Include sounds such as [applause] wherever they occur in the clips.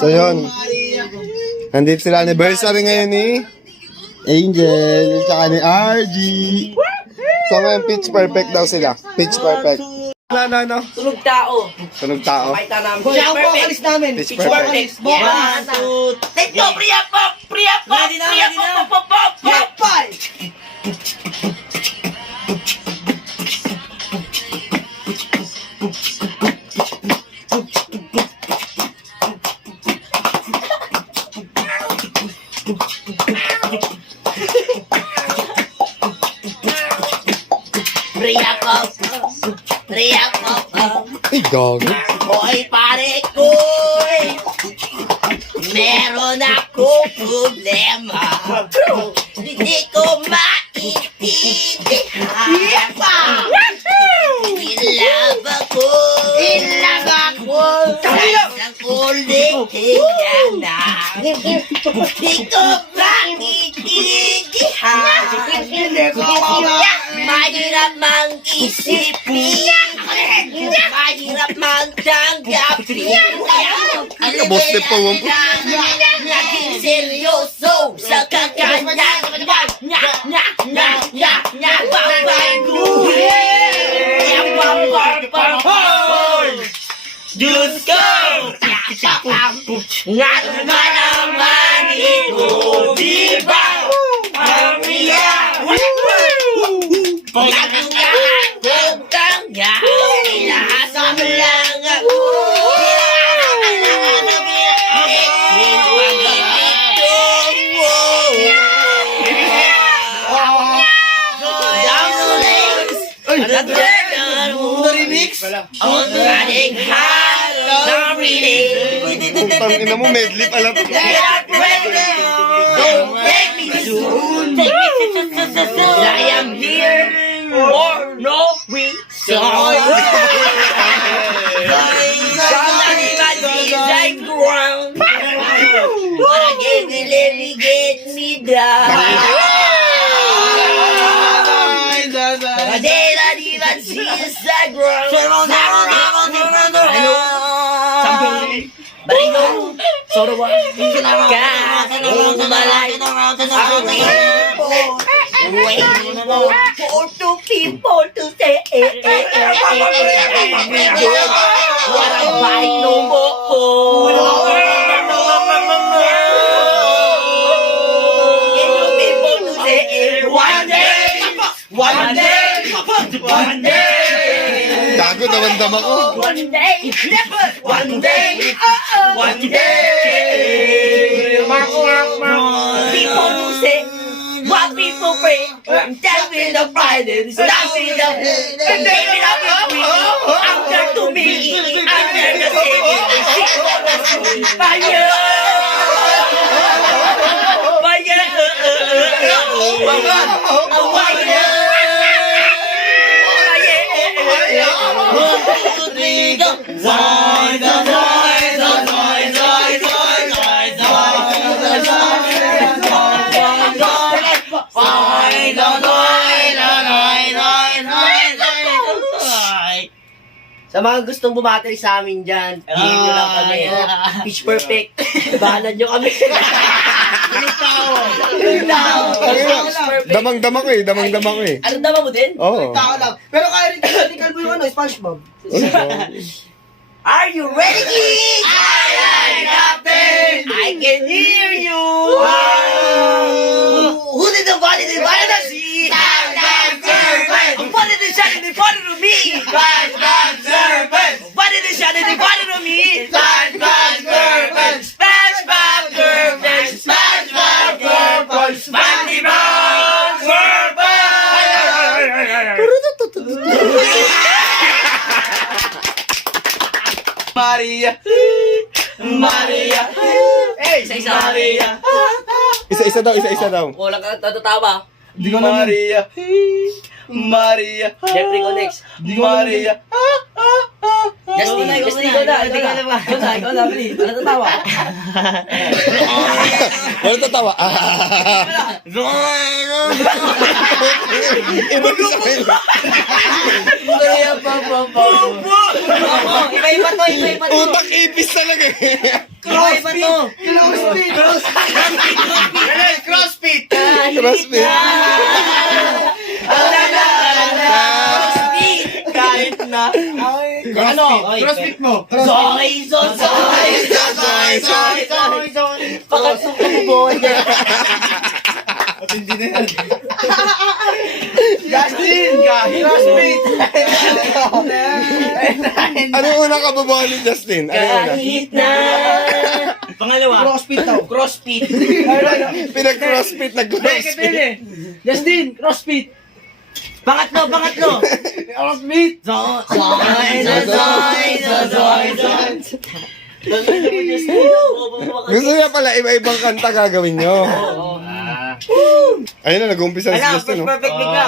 So yun. Nandito sila anniversary ngayon ni Angel, tsaka ni RG. So ngayon, pitch perfect daw sila. Pitch perfect. Ano, ano, ano? Tunog tao. Sunog tao. Pakita namin. Siya ang vocalist namin. Pitch Pitch perfect. perfect. One, two, Let's go, Priya Pop! Priya Pop! Ready na, Priya ready na. Pop! Pop! Pop! Pop! Five! Gago. Hoy, pare ko'y Meron akong problema. Hindi ko maintindihan Ilab ako Ilab ako Sa isang ulit na Hindi ko maintindihan Mahirap mang isipin Ay, boss, di pa, wam. Naging seryoso sa kakanya Nya, nya, nya, nya, nya, nya, babaguhin Nya, babaguhin Diyos ko! Nga naman ito, di ba? Remix? On the running high, the reading. Putang ina mo, medley pala. Don't make me soon. Take me soon. I am here for no reason. Somebody sa ground? Ano? Barino. Sorowa. Kahumalay. Ang ipon. Waiting for two people to say eh, eh, eh, eh, eh, What a bite no more. Can you people to say eh, one day, one day, one day. Gago, damandam ako. One day, never. One day, uh-uh. one day. People who say, what people pray, that will the Friday, that will the and they will have a free. After to me, after the same, fire. Fire. Sa mga gustong bumatay sa amin dyan, PM nyo lang kami. Pitch perfect. Bahalan nyo kami. Damang-dama ko eh, damang-dama ko eh. Ano naman mo din? Oo. Tao lang. Pero kaya rin technical mo yung ano, Spongebob. Are you ready, kids? Aye, aye, Captain! I can hear you! Who did the body the body the sea? Serpent! What did the shot in the body to me? Maria. Maria. Hey, Isa-isa. Maria. Isa-isa daw, isa-isa daw. Wala ka natatawa. Di ko na Maria. Maria. Jeffrey Conex. Maria. Justin, Justin, ikaw na, ikaw na. Ikaw na, ikaw na, Bri. Ano tatawa? Wala tatawa. [laughs] [laughs] Iba sa akin. Kaya pa, pa, pa. Iba-iba to, iba-iba to. Utak ipis talaga eh. To? Crossfit! Crossfit! Crossfit. Crossfit! mo! Crossfit mo! Sorry, sorry, sorry, sorry, sorry, sorry, sorry. Pakasukubo niya. At hindi na yan. Justin! Crossfit! Ano una ka babawa ni Justin? Ano una? Kahit na! Pangalawa. Crossfit daw. Crossfit. Pinag-crossfit, nag-crossfit. Justin, crossfit. Pangatlo, pangatlo. Crossfit! So, soy, soy, soy, soy. Gusto niya pala iba-ibang kanta gagawin nyo. Ayun na, nag-umpisa na si Justin. Oh. perfect bigla.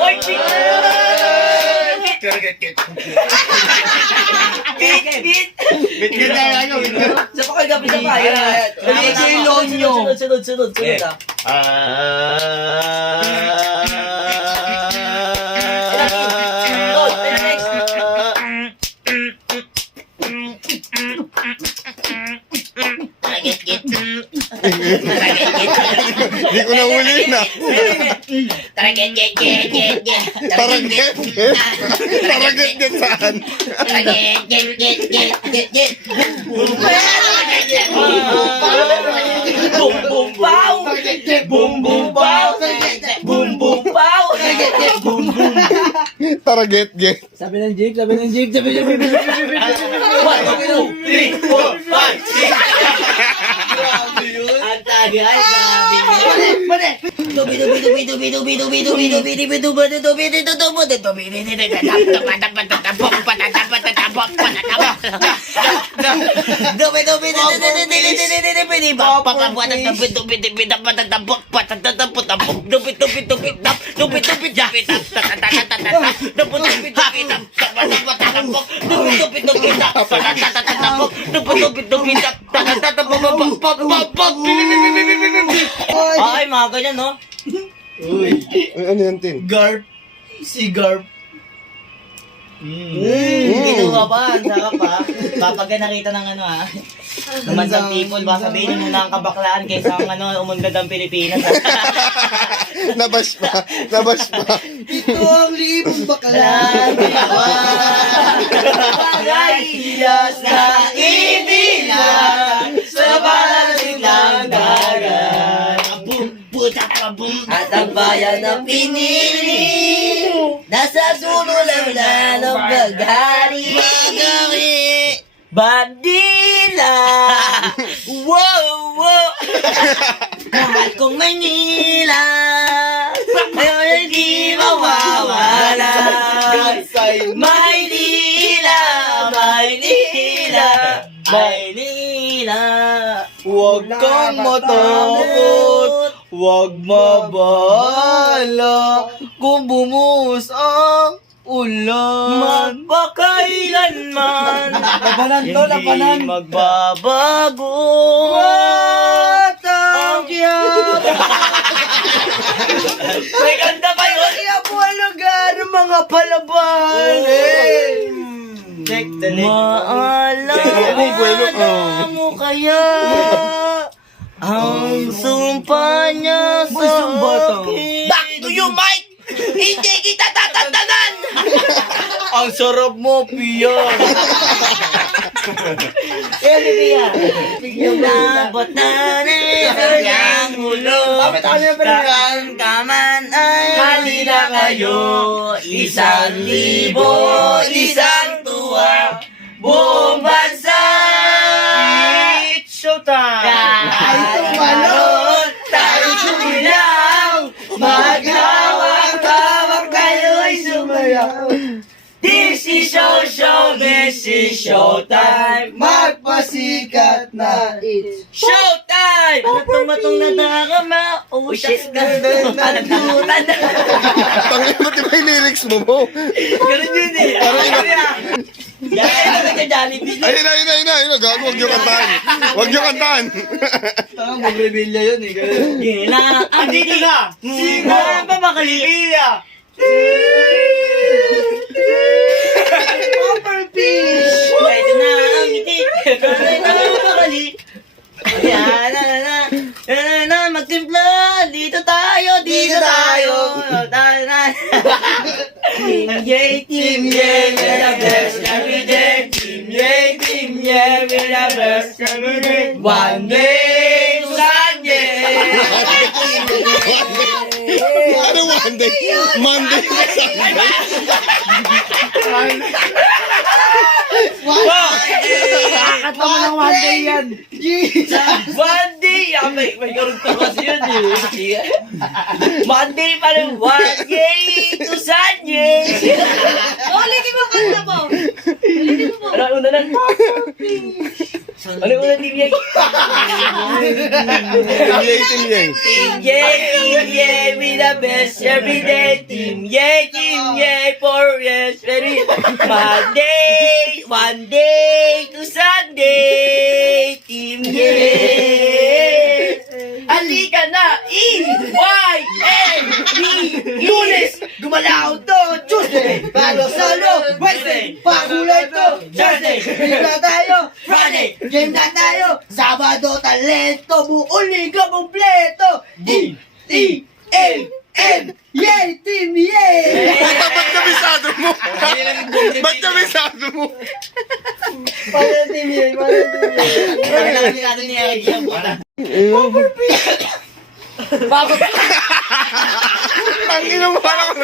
Oy, big. Bitbit. Bitbit. Bitbit na lang yun. Sa pakagabi na pa. Balik yung loan nyo. Sunod, sunod, sunod, sunod. Ah. Hindi ko nahuli na. Taraget, get, get, get, get. Taraget. Taraget yan saan? Taraget, get, get, get, get, get. Boom, boom, pow. Boom, boom, pow. Boom, boom, pow. Boom, boom. Taraget, get. Sabi ng Jake, sabi ng Jake, sabi ng Jake. One, two, three, four, five, six. Ang tagal, Ay, mga ganyan, no? Uy, Ano yan, Tin? Garp. Si Garp. Hindi ko pa, ang sarap pa. [laughs] Kapag ka nakita ng ano ha, naman sa people, baka sabihin nyo muna ang kabaklaan kaysa ang ano, umundad ang Pilipinas. [laughs] Nabash pa. Nabash pa. Ito ang libong bakla. [laughs] Pagayas na ibilang bayan ang pinili. Nasa dulo ng lalong bagari. Bagari! Bandila! [laughs] wow! wow. [laughs] Kahit kong Manila, ngayon hindi mawawala. Maynila! Maynila! Maynila! Huwag kang matakot! Huwag mabahala. Kung bumuhos ang ulan. Magpakailanman! Labanan to, labanan. Hindi magbabago! Matangkiyap. May ganda pa yun! Kaya po ang lugar ng mga palaban. Eh. Check the Maalam bueno, oh. mo kaya [laughs] ang sumpa niya sa akin. Back to you, Mike! Hindi kita tatantanan! [laughs] Ang sarap mo, Pia. Eh, ano Pia? Yung labot na nito ulo. Pero- Kaan kaman ay halina kayo. Isang libo, isang tuwa. Buong! Is showtime! Magpasikat na it's Showtime! Ano tong matong nadarama? Oh shit, ganun. [laughs] Panagutan. Tangin mo, di ba yung lyrics mo mo? Ganun yun eh. Parang yun. Nagka-Jollibee. Ayun na, ayun na, ayun na, ayun na. Gago, huwag niyo kantahan. Huwag niyo kantahan. Tama, magrebelya yun eh. Gila, andito na! Sino pa makalipia? Upper Ayan, na, na, na, na, na, na, magtimpla, dito tayo, dito, dito tayo. tayo. na, Team Yay, Team Yay, we're the best every day. Team Yay, Team Yay, we're the best every day. One day. Ano one day? Monday to Sunday. Nakakatawa ng one day yan. Monday! Ah, may, may karugtong kasi yun eh. [laughs] Monday pa rin. One day to Sunday. Ulitin mo kanta mo. Ulitin mo. Ano una na? Ano una team Yay? Yay, team yay. Team Yay, Team Yay, we the best every day. Team Yay, Team Yay, for yes, very Monday, one day to Sunday. Team Yay. Halika na! E, Y, N, D, Lunes! Gumalaw to! Tuesday! Bago solo! Wednesday! Pakulay to! Thursday! Friday! Game na tayo! Sabado talento! Buong liga kompleto! E, T, A, N, Yay! Team Yay! Puta, ba't kabisado mo? Ba't kabisado mo? Para Team Yay! Para Team Yay! Para natin ni Asia Ang ina mo, parang